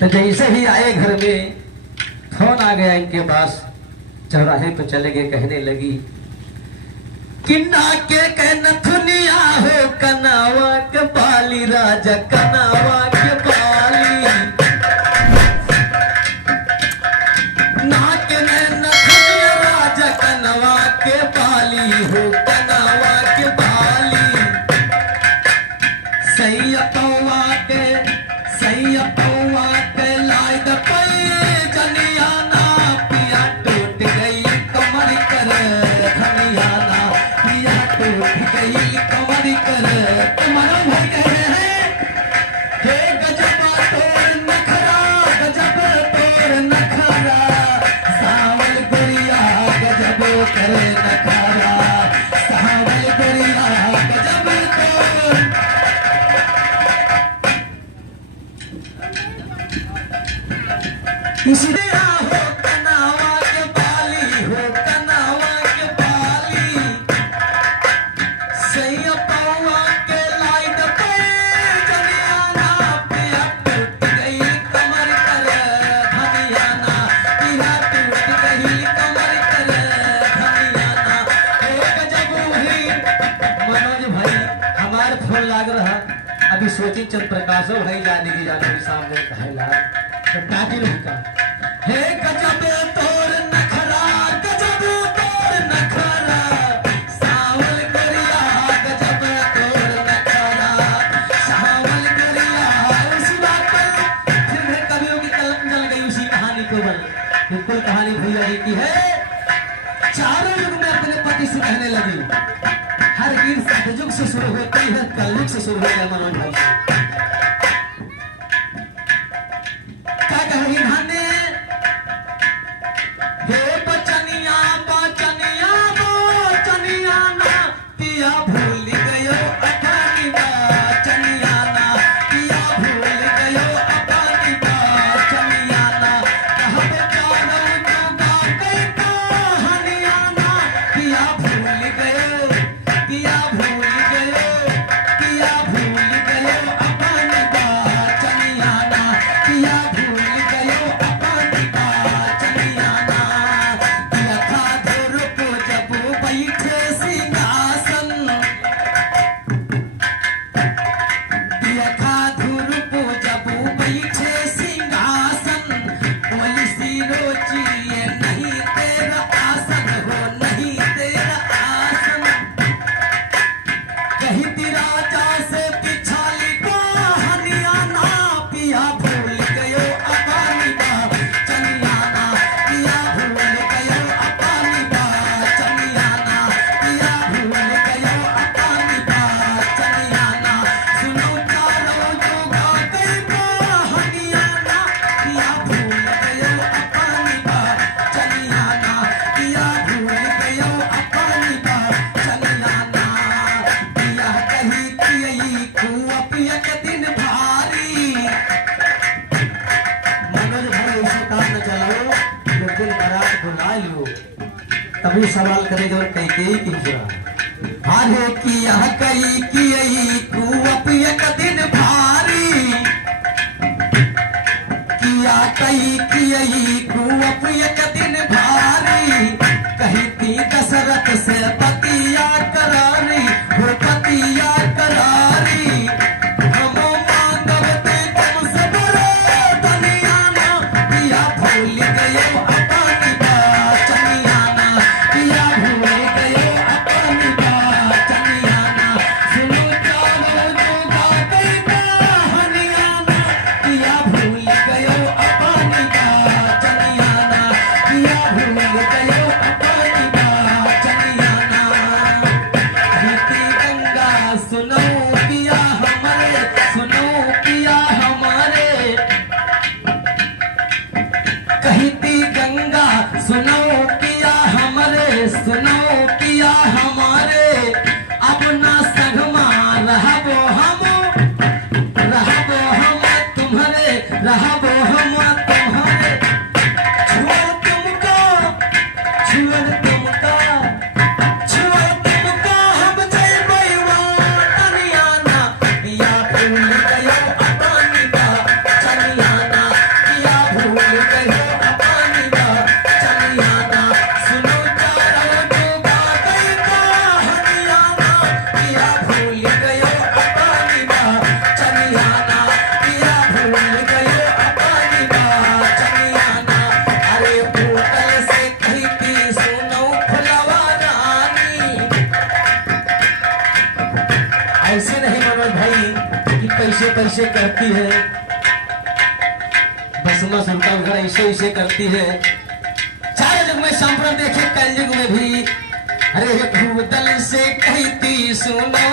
तो जैसे ही आए घर में फोन आ गया इनके पास, चौराहे पे चले गए, कहने लगी किन्ना के नथुनिया हो कनावा के बाली, राजा कनावा के बाली, नाक में नथुनिया राजा कनावा के बाली हो, कनावा के बाली, सैया पौवा के लाई द जनिया ना, पिया टूट गई कमर कर धनिया ना, पिया टूट गई कमर कर। तुम्हारा भाई कह रहे हैं हे गजब तोर नखरा, गजब तोर नखरा, सावल गुड़िया गजब करे नखरा, सावल गुड़िया गजब तोर। इसलिए हो कनावा के बाली हो, कनावा के बाली, सैया पौवा के लाई द जनिया ना, पिया टूट गई कमर कर धनिया ना, पिया टूट गई कमर कर धनिया ना। एक जब ही मनोज भाई हमारे फोन लाग रहा, अभी सोची चंद्र प्रकाश हो भाई जाने की सामने कहला का हे गजब तोर नखरा, गजब तोर नखरा, सावल गुड़िया गजब तोर नखरा, सावल गुड़िया। उसी बात पर फिर मैं कवियों की कलम चल गई उसी कहानी को बल। बिल्कुल कहानी भैया जी की है। चारों युग में अपने पति से कहने लगी, हर गीत सतयुग से शुरू होती है, कलयुग से शुरू हो गया मनोज भाई। क्या कहेगी धाने हे बचनिया बचनिया बचनिया ना, पिया भूल गयो अपनी बचनिया ना, पिया भूल गयो अपनी बचनिया ना, कहब चारों जुगा कई कहानिया ना, पिया भूल गयो, पिया भूल गयो, पिया भूल गयो अपनी बचनिया ना, पिया भूल गयो अपनी बचनिया ना। पिया खाधुर को जब बैठे सिंहासन, पिया खाधुर को जब बैठे सिंहासन, बोली सिरो चिड़िए नहीं तेरा आसन हो, नहीं तेरा आसन, कही राजा से पिछाली कहानिया ना, पिया भूल गयो अपनी बचनिया ना, पिया भूल गयो अपनी बचनिया ना, पिया भूल गयो अपनी बचनिया ना। सुनो चारों जुगा कई कहानिया ना, पिया भूल गयो अपनी बचनिया ना, पिया भूल गयो अपनी बचनिया ना। पिया कही कि कुआ पिया के दिन भारी। मनोज भाई ऐसे काम न चलाओ, बिल्कुल बारात बुला लो, तभी सवाल करेगा और कई की जरा हारे किया कई कि कुआ पिया के दिन भारी, किया कई कि कुआ पिया के दिन भारी, कही थी दशरथ से पतिया करारी हो, पतिया करारी, हमो मांगव ते तुमसे बड़े धनिया ना, पिया भूल गयो अपनी बचनिया ना, पिया भूल गयो अपनी बचनिया ना। सुनो चारों जुगा कई कहानिया ना, पिया भूल गयो अपनी बचनिया ना, पिया भूल गयो अपनी बचनिया ऐसे नहीं मनोज भाई कि पैसे पैसे करती है, बसमा सुल्तान घर ऐसे ऐसे करती है। चार युग में संपूर्ण देखे कल युग में भी, अरे भूतल से कहती सुनो